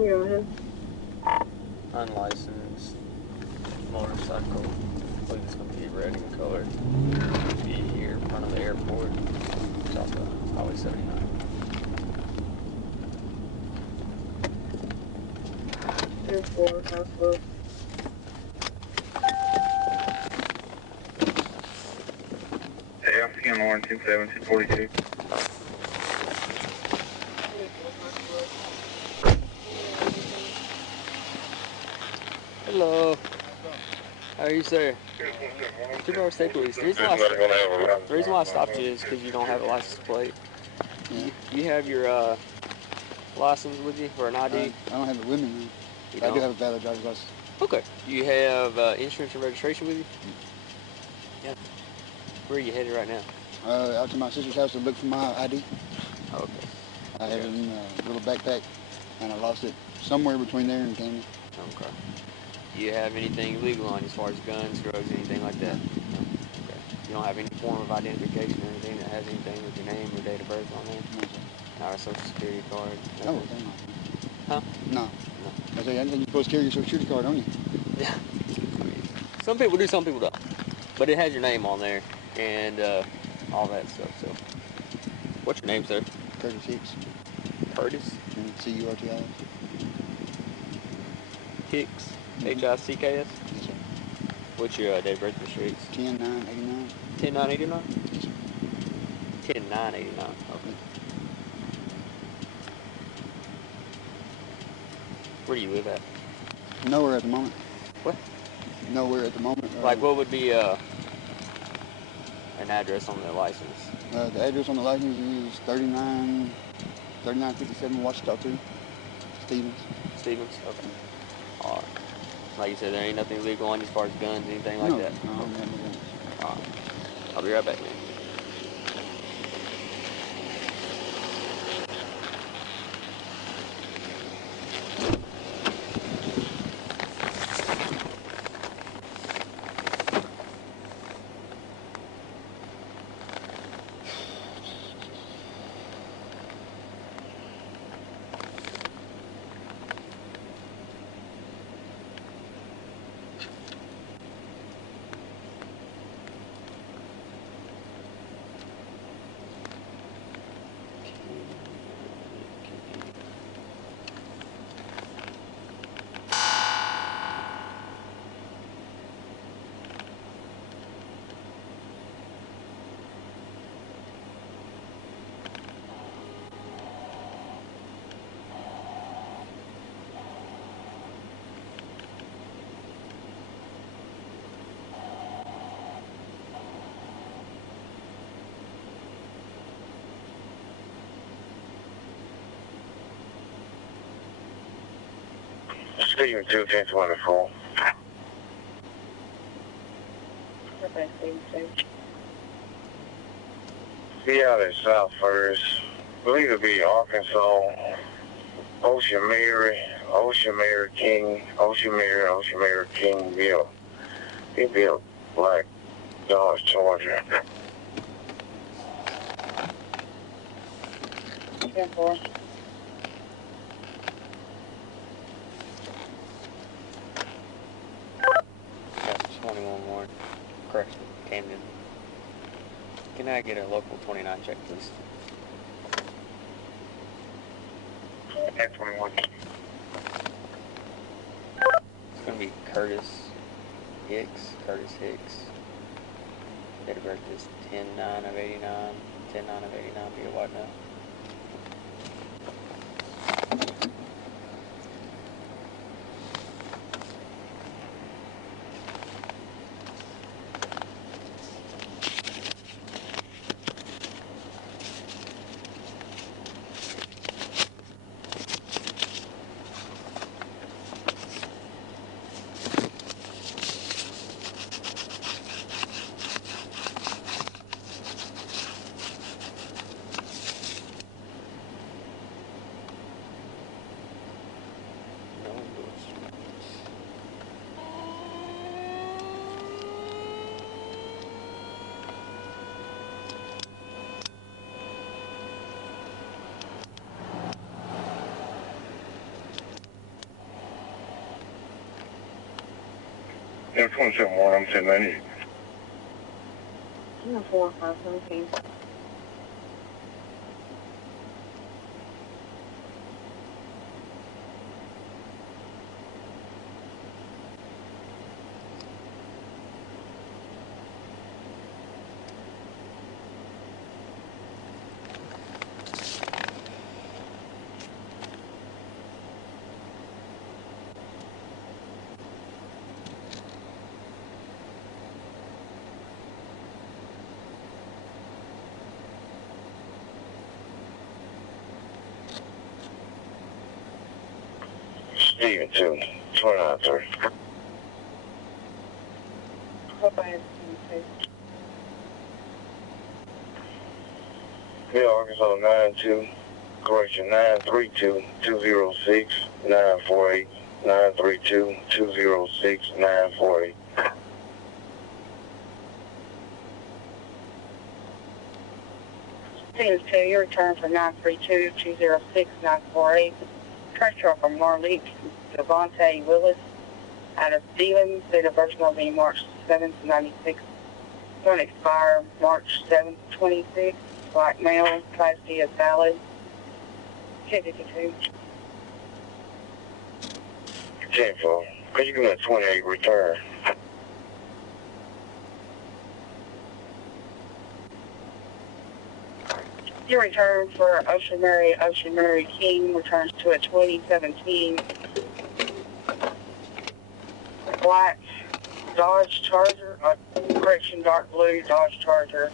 Yeah. Unlicensed motorcycle. I believe it's going to be red in color. Be here in front of the airport. It's off of Highway 79. Airport, hospital. AFP and Lauren 27242. Hello. How are you, sir? 2-hour State Police. The reason why I stopped you is because you don't have a license plate. You have your license with you for an ID? I don't have it with me. You I don't? do have a valid driver's license. Okay. Do you have insurance and registration with you? Yeah. Where are you headed right now? Out to my sister's house to look for my ID. Okay. I had it in a little backpack, and I lost it somewhere between there and Canyon. Okay. Do you have anything illegal on you as far as guns, drugs, anything like that? No. Okay. You don't have any form of identification or anything that has anything with your name or date of birth on there? No, sir. Not a social security card? No, Nothing? no. Huh? No. No. I say, you're supposed to carry your social security card, don't you? Yeah. Some people do, some people don't. But it has your name on there and all that stuff. So, what's your name, sir? Curtis Hicks. Curtis? C-U-R-T-I-S. Hicks? H-I-C-K-S? Yes, sir. What's your date of birth in the streets? 10-9-89. 10-9-89? Yes, sir. 10-9-89. Okay. Where do you live at? Nowhere at the moment. What? Nowhere at the moment. Like, what would be an address on the license? The address on the license is 3957 Washita 2, Stevens. Stevens? Okay. All right. Like you said, there ain't nothing illegal on you as far as guns, anything like that? No, I don't have no guns. All right. I'll be right back, man. Stephen 21024. Okay, Steve. Be out at South First. Believe it'd be Arkansas. Ocean Mary King Bill. He'd be a black Dodge Charger. 10-4. That's 21 Warren. Correction, Camden. Can I get a local 29 check, please? 1021. It's going to be Curtis Hicks. Date of birth is 10-9-89. 10-9-89, be a white male. Yeah, 27-1, I'm 1090. 4, 5, 17. Steven 2, 29-3. Hope I have seen Yeah, Arkansas 92, correction 932-206-948, 932-206-948. Stevens 2, your return for 932-206-948. Pressure from Marlene Devontae Willis out of Stevens. Data version will be March 7th, 96. Going to expire March 7th, 26. Black male, Class D is valid. 52. 10-4. Could you give me a 28 return? Your return for Ocean Mary King returns to a 2017 black Dodge Charger, correction, dark blue Dodge Charger.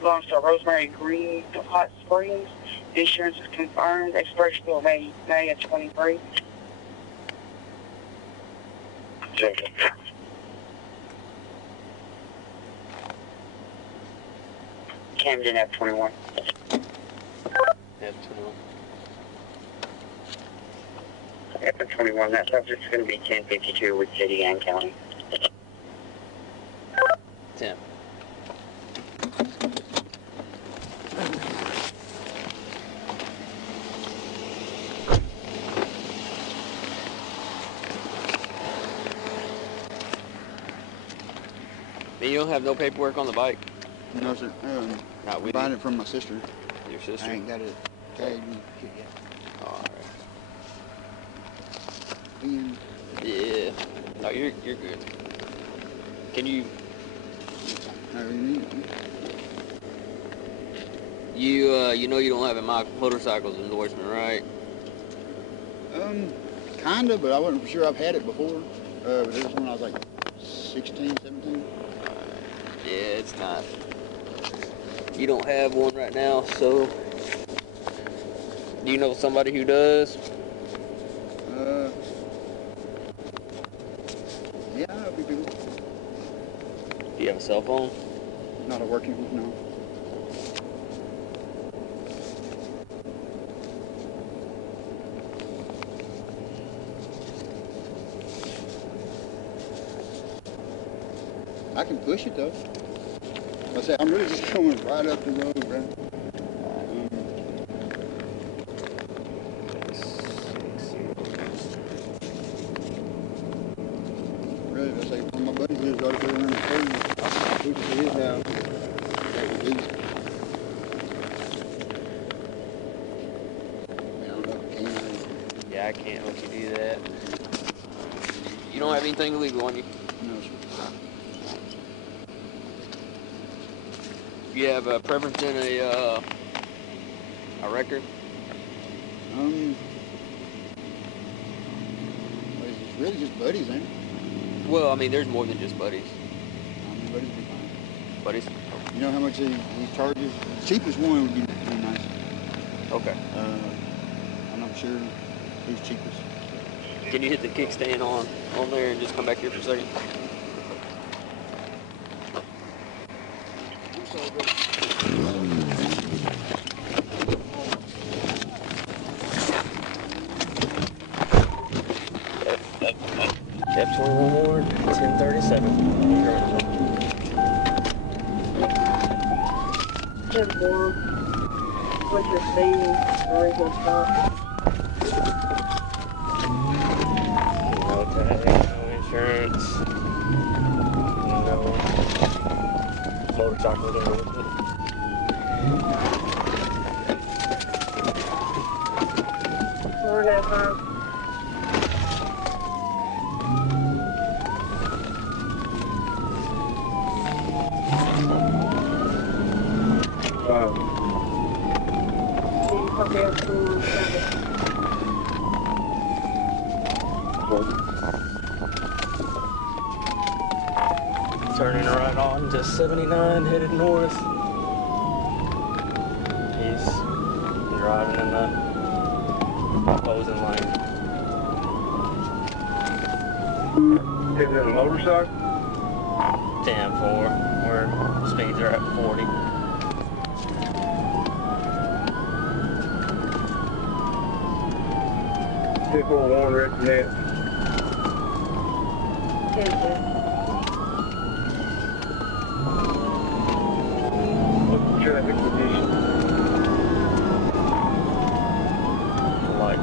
Belongs to Rosemary Green, Hot Springs. Insurance is confirmed. Expiration will be May of 23. 10-4. Camden F21. F21. F21, that subject's going to be 1052 with city and county. 10. You don't have no paperwork on the bike? No, sir. Not I'm with buying you? it from my sister. Your sister? I ain't got it tagged yet. Alright. And Yeah. No, you're good. Can you... You know you don't have a motorcycle's endorsement, right? Kinda, but I wasn't for sure. I've had it before. But this was when I was like 16, 17. Yeah, it's not. You don't have one right now, so... Do you know somebody who does? Yeah, I know a few people. Do you have a cell phone? Not a working one, no. I can push it though. I say I'm really just going right up the road, bro. Really, I say one of my buddies lives right there around the corner. I'll push it to his house. That would be. I don't know if I can. Yeah, I can't let you do that. You don't have anything illegal on you? No, sir. You have a preference in a record? It's really just buddies, ain't it? Well, I mean, there's more than just buddies. Buddies would be fine. Buddies? You know how much he charges? The cheapest one would be nice. Okay. I'm not sure who's cheapest. Can you hit the kickstand on there and just come back here for a second? F21 Ward, 1037. 10-4. What's your savings? Original stop. No tag, no insurance. motorcycle there with me. Turning right on to 79, headed north. He's driving in the opposing lane. Is it a motorcycle? 10-4, where speeds are at 40. Typical one recommend. What's the traffic condition? Like,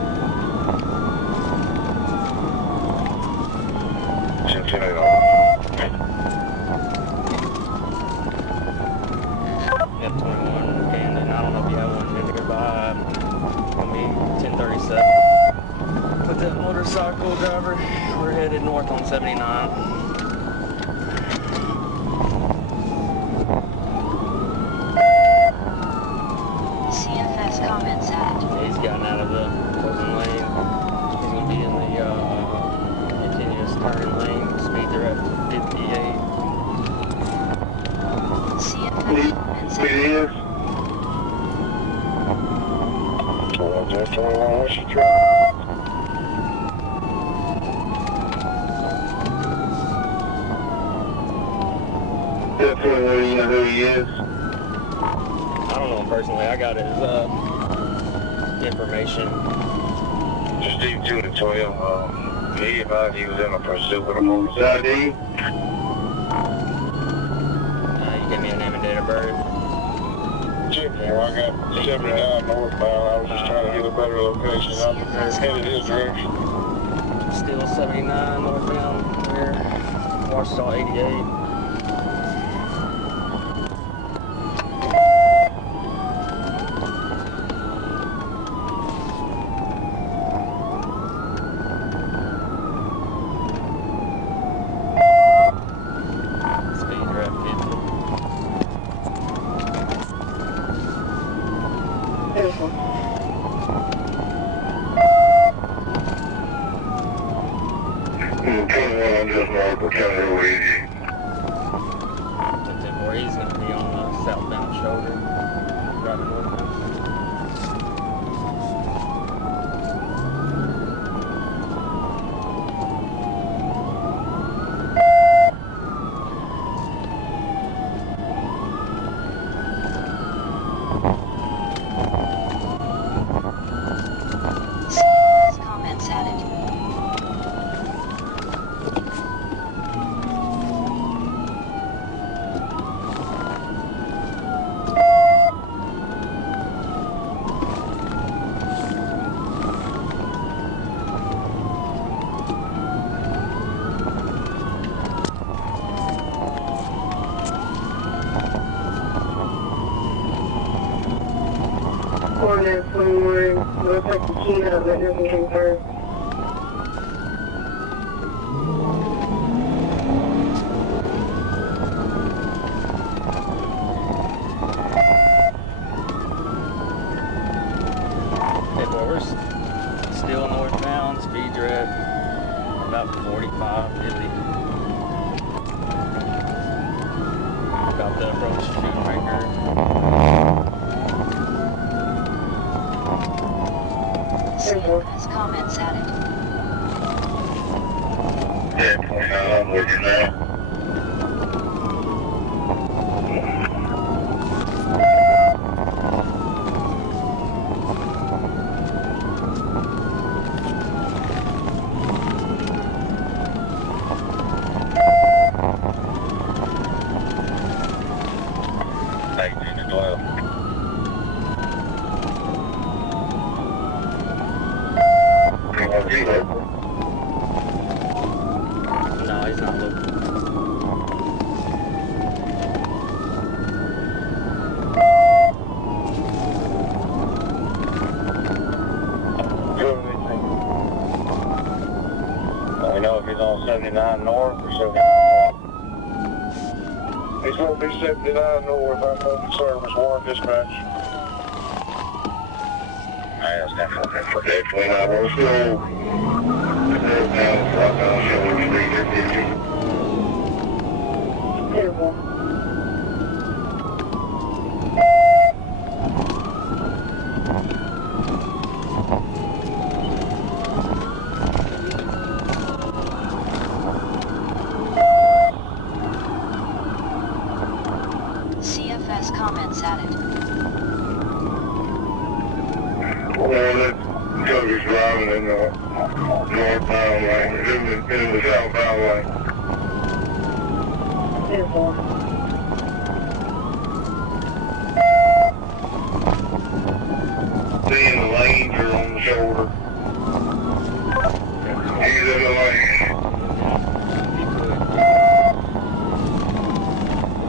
10-10. Yep, 21 Camden. I don't know if you have one nearby. Gonna be 1037. With that motorcycle driver, we're headed north on 79. CFS comments at. He's gotten out of the opposing lane. He's gonna be in the continuous turning lane. Speeds are at 58. CFS comments It at. is. 21, what's your traffic? Definitely, you know who he is. I don't know him personally. I got his information. Just leave 2 to 12. He advised he was in a pursuit with a motorcycle. ID? You gave me a name and date of birth. Check there. I got 79 northbound. I was just trying to get a better location. I'm headed his direction. Still 79 northbound there. Washita 88. Speed are at 50. I'm just north of County Luigi. 10-4, he's going to be on the southbound shoulder, driving northbound. CFS comments added. Order 21, Norfolk Kilo, but nothing confirmed. Hey, boy, we're still northbound. Speeds are at about 45, 50. About to approach Shoemaker. CFS comments added. 10-29, I'm with you now. No, he's not looking. he's on 79 north or 79 north. He's going to be 79 north. I'm on service 1 dispatch. I understand for that 29 north. So, right now, showing street here, 50. Beautiful. CFS comments added. Well, that trucker's driving in the northbound lane, in the southbound lane. Beautiful. Seeing the lanes are on the shoulder. He's in the lane.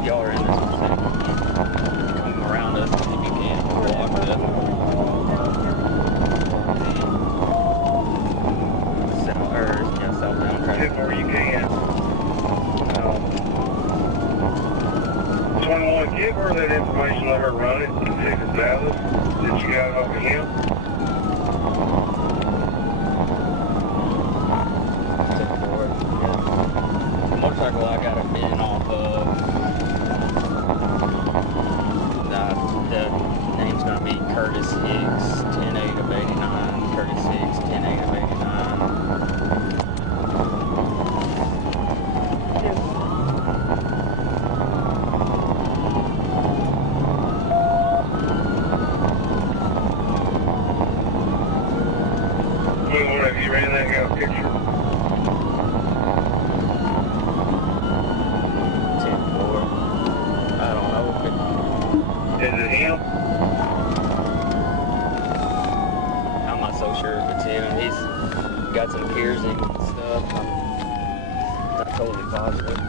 Y'all are in this thing. Come around us if you can. Walk it up. Southbound traffic. Get where you can. 21, give her that information, let her run it, and see if it's valid, that you got it off of him. The motorcycle I got it been off of. The name's gonna be Curtis Hicks, 10-8 of 89. Curtis Hicks, 10-8 of 89. Have you ran that got a picture? 10-4. I don't know if it. Is it him? I'm not so sure if it's him. He's got some piercing and stuff. I'm not totally positive.